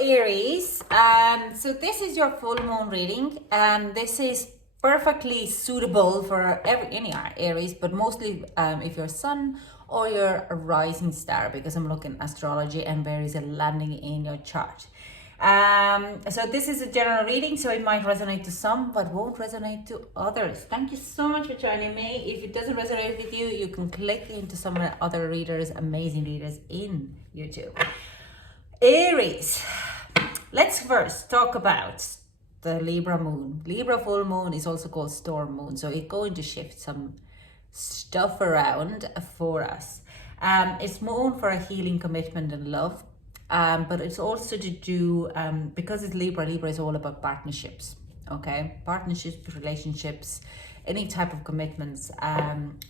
Aries, so this is your full moon reading. This is perfectly suitable for any Aries, but mostly if you're sun or you're a rising star, because I'm looking astrology and where is it landing in your chart. So this is a general reading, so it might resonate to some but won't resonate to others. Thank you so much for joining me. If it doesn't resonate with you, you can click into some of the other readers, amazing readers in YouTube. Aries, let's first talk about the Libra moon. Libra full moon is also called storm moon, so it's going to shift some stuff around for us. It's moon for a healing, commitment and love, but it's also to do, because it's Libra is all about partnerships, okay? Partnerships, relationships, any type of commitments, and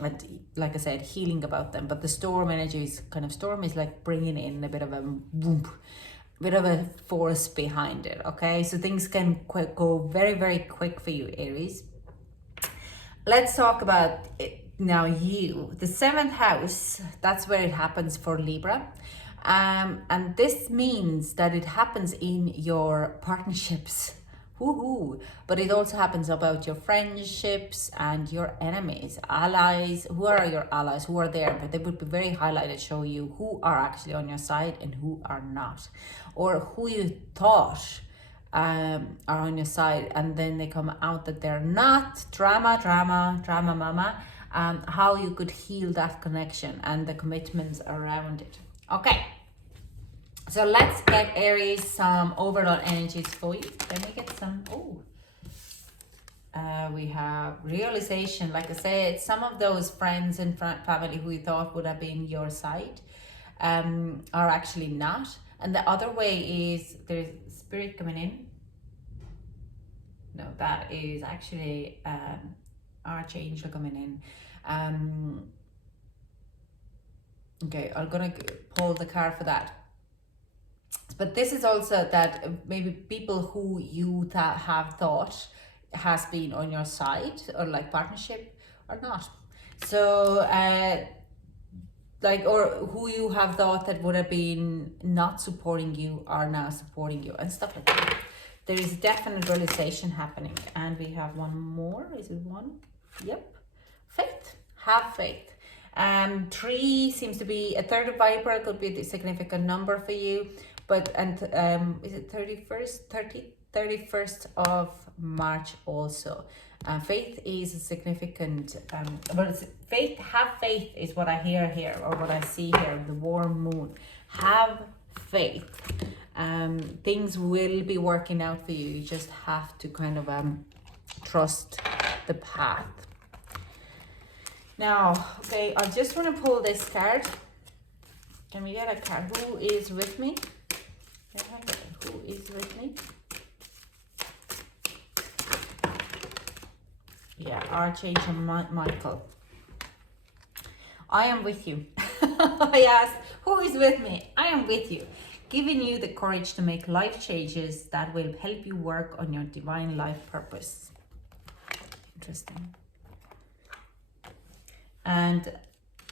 like I said, healing about them. But the storm energy is storm is like bringing in a bit of a whoop, bit of a force behind it, okay? So things can go very, very quick for you, Aries. Let's talk about it now. The 7th house, that's where it happens for Libra. And this means that it happens in your partnerships. Woohoo! But it also happens about your friendships and your enemies, allies. Who are your allies? Who are there? But they would be very highlighted, show you who are actually on your side and who are not, or who you thought are on your side, and then they come out that they're not. Drama, mama. How you could heal that connection and the commitments around it. Okay. So let's get, Aries, some overall energies for you. Let me get some. We have realization. Like I said, some of those friends and family who you thought would have been your side are actually not. And the other way is there's spirit coming in. No, that is actually Archangel coming in. Okay, I'm gonna pull the card for that. But this is also that maybe people who you have thought has been on your side, or like partnership, or not. So or who you have thought that would have been not supporting you are now supporting you, and stuff like that. There is definite realization happening. And we have one more. Is it one? Yep. Faith. Have faith. 3 seems to be a third of Viper, could be the significant number for you. But is it 31st of March also. Faith is a significant, have faith is what I hear here, or what I see here, the warm moon. Have faith. Things will be working out for you. You just have to trust the path. Now, okay, I just want to pull this card. Can we get a card? Who is with me? Who is with me? Yeah, Archangel Michael. I am with you. Yes, who is with me? I am with you. Giving you the courage to make life changes that will help you work on your divine life purpose. Interesting. And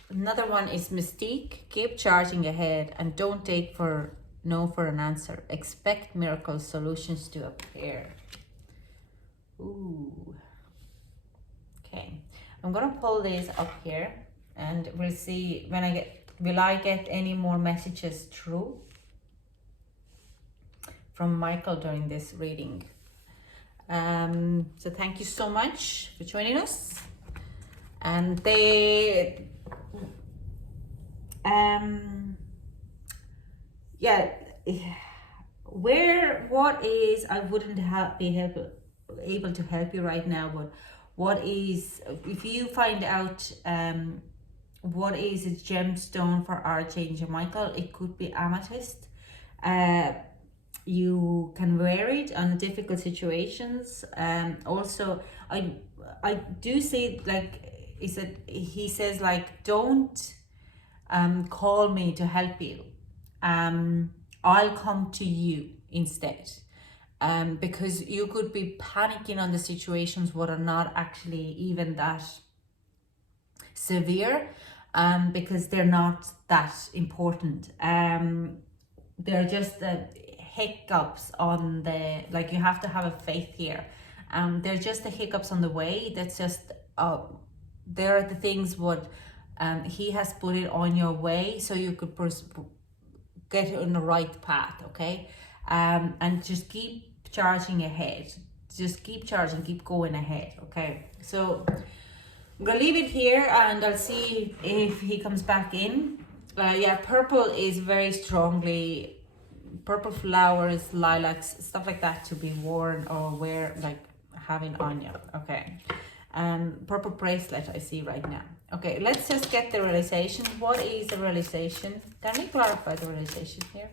another one is Mystique. Keep charging ahead and don't take no for an answer. Expect miracle solutions to appear. Ooh. Okay. I'm gonna pull this up here, and we'll see when will I get any more messages through from Michael during this reading. So thank you so much for joining us. And they I wouldn't be able to help you right now, but what is, if you find out what is a gemstone for Archangel Michael, it could be amethyst. You can wear it on difficult situations. Also, I do see, he says don't call me to help you. I'll come to you instead. Because you could be panicking on the situations what are not actually even that severe, because they're not that important. They're just hiccups on the, like you have to have a faith here. They're just the hiccups on the way. That's just there are the things what he has put it on your way so you could get on the right path, okay? And just keep charging ahead. Just keep charging, keep going ahead, okay? So I'm gonna leave it here and I'll see if he comes back in. Yeah, purple is very strongly, purple flowers, lilacs, stuff like that to be worn or wear, like having on you, okay? Purple bracelet I see right now. Okay, let's just get the realization. What is the realization? Can we clarify the realization here?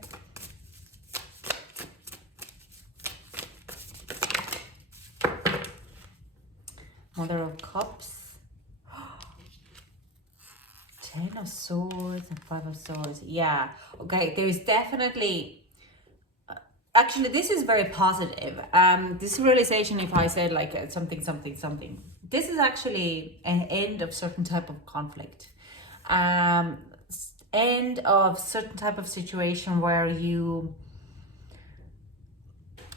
Mother of Cups. 10 of Swords and 5 of Swords. Yeah, okay, there is definitely... Actually, this is very positive. This realization, if I said like something, this is actually an end of certain type of conflict. End of certain type of situation where you...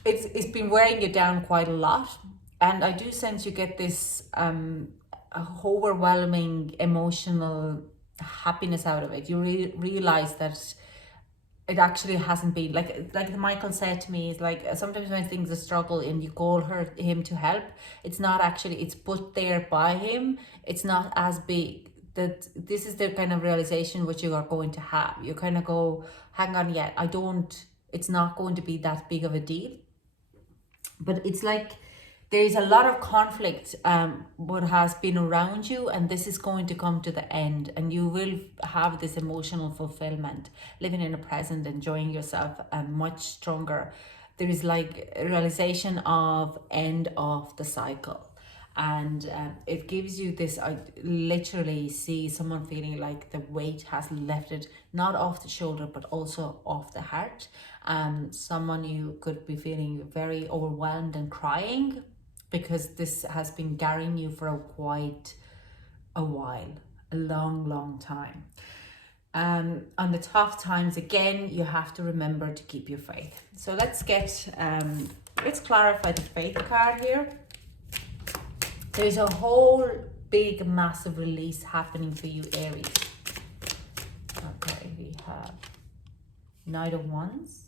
It's been wearing you down quite a lot. And I do sense you get this overwhelming emotional happiness out of it. You realize that it actually hasn't been like Michael said to me, is like sometimes when things are struggle and you call him to help, it's not actually, it's put there by him. It's not as big. That this is the kind of realization which you are going to have. You kind of go, hang on, yeah, it's not going to be that big of a deal. But it's like there is a lot of conflict what has been around you, and this is going to come to the end, and you will have this emotional fulfillment, living in the present, enjoying yourself much stronger. There is like a realization of end of the cycle, and it gives you this, I literally see someone feeling like the weight has lifted, not off the shoulder but also off the heart. Someone you could be feeling very overwhelmed and crying because this has been carrying you for quite a while, a long time. On the tough times, again, you have to remember to keep your faith. So let's clarify the faith card here. There's a whole big, massive release happening for you, Aries. Okay, we have Knight of Wands.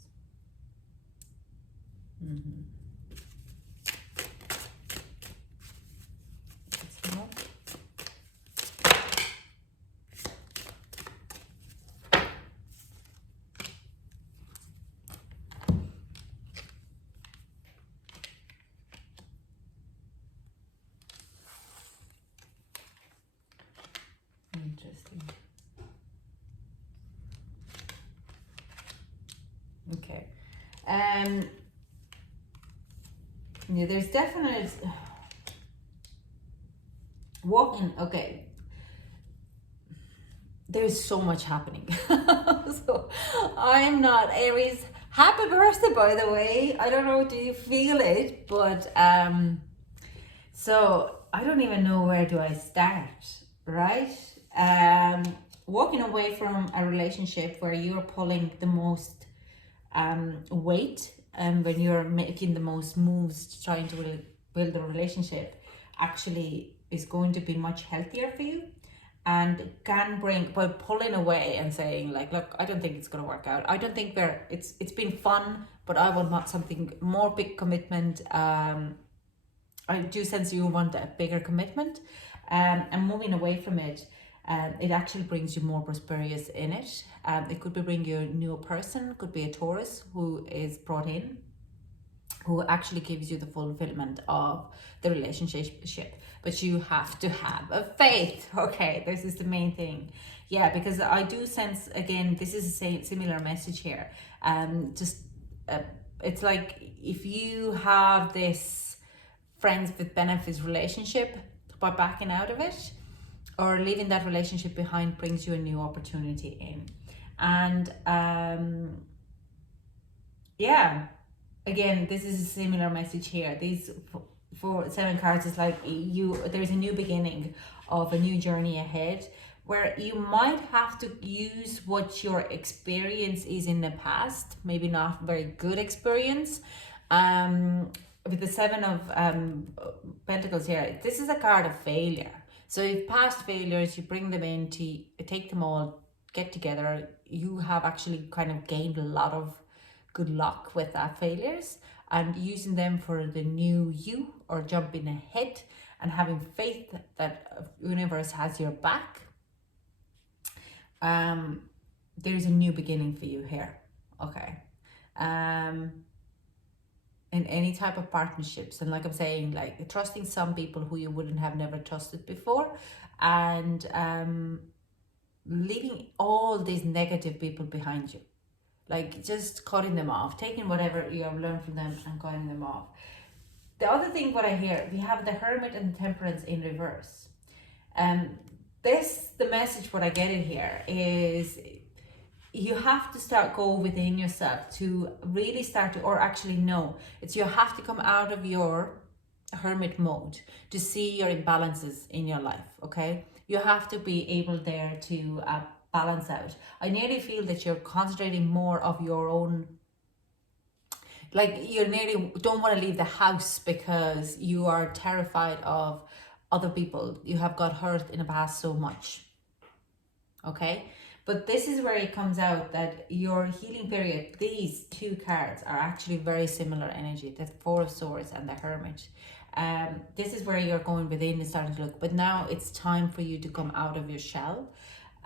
Interesting. Okay. Yeah, there's definite walking. Okay. There's so much happening. So I'm not Aries. Happy birthday, by the way. I don't know, do you feel it? But so I don't even know where do I start, right? Walking away from a relationship where you're pulling the most weight, and when you're making the most moves trying to really build a relationship, actually is going to be much healthier for you, and can bring, by pulling away and saying like, look, I don't think it's going to work out. I don't think it's been fun, but I want something more, big commitment. I do sense you want a bigger commitment, and moving away from it. It actually brings you more prosperous in it. It could be bring you a new person, could be a Taurus who is brought in, who actually gives you the fulfillment of the relationship. But you have to have a faith. Okay, this is the main thing. Yeah, because I do sense, again, this is a similar message here. It's like if you have this friends with benefits relationship, by backing out of it or leaving that relationship behind brings you a new opportunity in. And yeah, again, this is a similar message here. These 7 cards is like there's a new beginning of a new journey ahead, where you might have to use what your experience is in the past, maybe not very good experience. With the Seven of Pentacles here, this is a card of failure. So if past failures, you bring them in to take them all, get together, you have actually kind of gained a lot of good luck with that failures, and using them for the new you, or jumping ahead and having faith that universe has your back. There's a new beginning for you here. Okay. In any type of partnerships, and like I'm saying, like trusting some people who you wouldn't have never trusted before, and leaving all these negative people behind you, like just cutting them off, taking whatever you have learned from them and cutting them off. The other thing, what I hear, we have the Hermit and Temperance in reverse. The message what I get in here is you have to start go within yourself to really start to, or actually no, it's you have to come out of your hermit mode to see your imbalances in your life. Okay, you have to be able there to balance out. I nearly feel that you're concentrating more of your own, like you nearly don't want to leave the house because you are terrified of other people. You have got hurt in the past so much. Okay, but this is where it comes out that your healing period, these two cards are actually very similar energy, the Four of Swords and the Hermit. This is where you're going within and starting to look, but now it's time for you to come out of your shell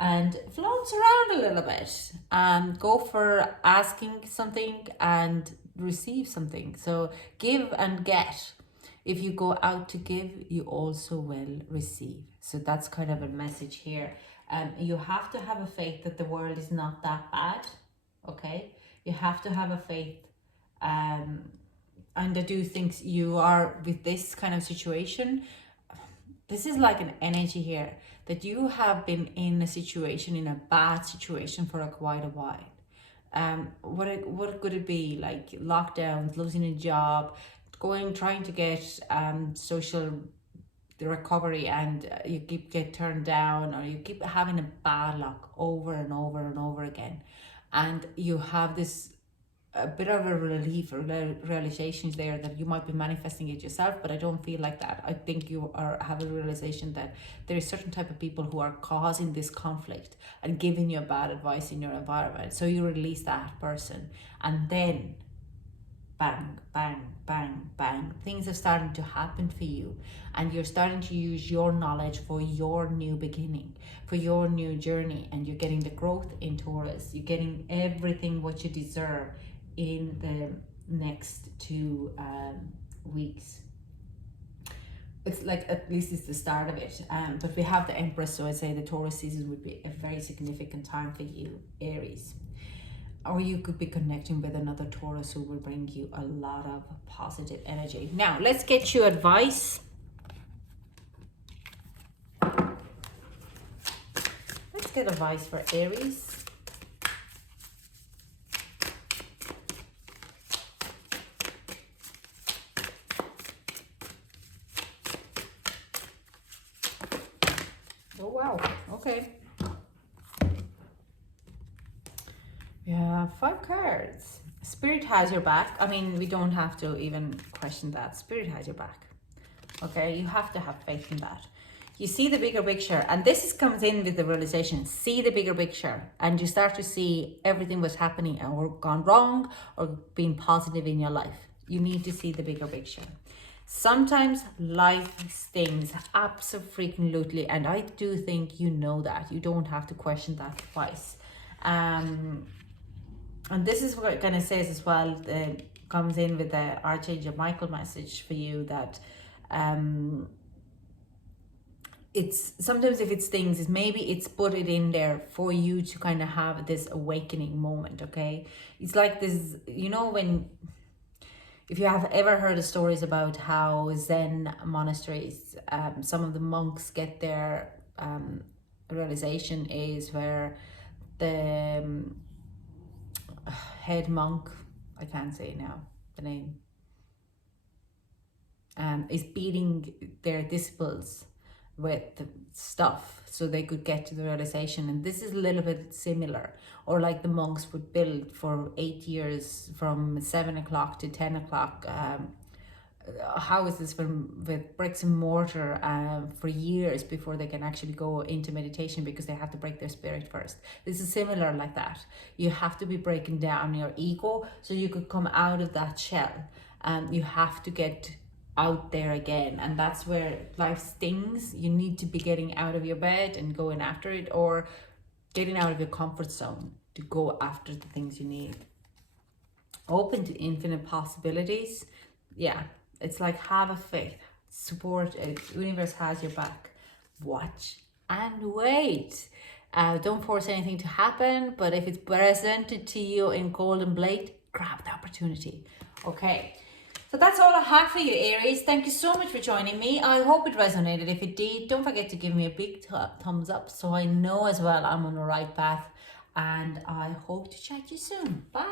and flounce around a little bit and go for asking something and receive something. So give and get. If you go out to give, you also will receive. So that's kind of a message here. You have to have a faith that the world is not that bad. Okay, you have to have a faith, and I do think you are with this kind of situation. This is like an energy here that you have been in a situation, in a bad situation for quite a while. What could it be? Like lockdowns, losing a job, trying to get social recovery, and you get turned down, or you keep having a bad luck over and over and over again, and you have this a bit of a relief or realizations there that you might be manifesting it yourself, but I don't feel like that. I think you have a realization that there is certain type of people who are causing this conflict and giving you bad advice in your environment, so you release that person, and then bang, bang, bang, bang, things are starting to happen for you, and you're starting to use your knowledge for your new beginning, for your new journey, and you're getting the growth in Taurus. You're getting everything what you deserve in the next 2 weeks. It's like, at least it's the start of it. But we have the Empress, so I'd say the Taurus season would be a very significant time for you, Aries. Or you could be connecting with another Taurus who will bring you a lot of positive energy. Now, let's get you advice. Let's get advice for Aries. Oh, wow. Okay. Yeah, 5 cards. Spirit has your back. I mean, we don't have to even question that. Spirit has your back. Okay, you have to have faith in that. You see the bigger picture, and comes in with the realization. See the bigger picture, and you start to see everything was happening or gone wrong or being positive in your life. You need to see the bigger picture. Sometimes life stings absolutely, and I do think you know that. You don't have to question that twice. And this is what it kind of says as well, comes in with the Archangel Michael message for you, that it's sometimes if it's things, is maybe it's put it in there for you to kind of have this awakening moment. Okay, it's like this, you know, when, if you have ever heard of stories about how Zen monasteries, some of the monks get their realization is where the head monk, I can't say now the name, is beating their disciples with the stuff so they could get to the realization. And this is a little bit similar, or like the monks would build for 8 years from 7 o'clock to 10 o'clock houses with bricks and mortar for years before they can actually go into meditation, because they have to break their spirit first. This is similar like that. You have to be breaking down your ego so you could come out of that shell. You have to get out there again, and that's where life stings. You need to be getting out of your bed and going after it, or getting out of your comfort zone to go after the things you need. Open to infinite possibilities. Yeah, it's like, have a faith, support it. The universe has your back. Watch and wait. Don't force anything to happen, but if it's presented to you in golden blade, grab the opportunity. Okay, so that's all I have for you, Aries. Thank you so much for joining me. I hope it resonated. If it did, don't forget to give me a big thumbs up so I know as well I'm on the right path. And I hope to chat to you soon. Bye.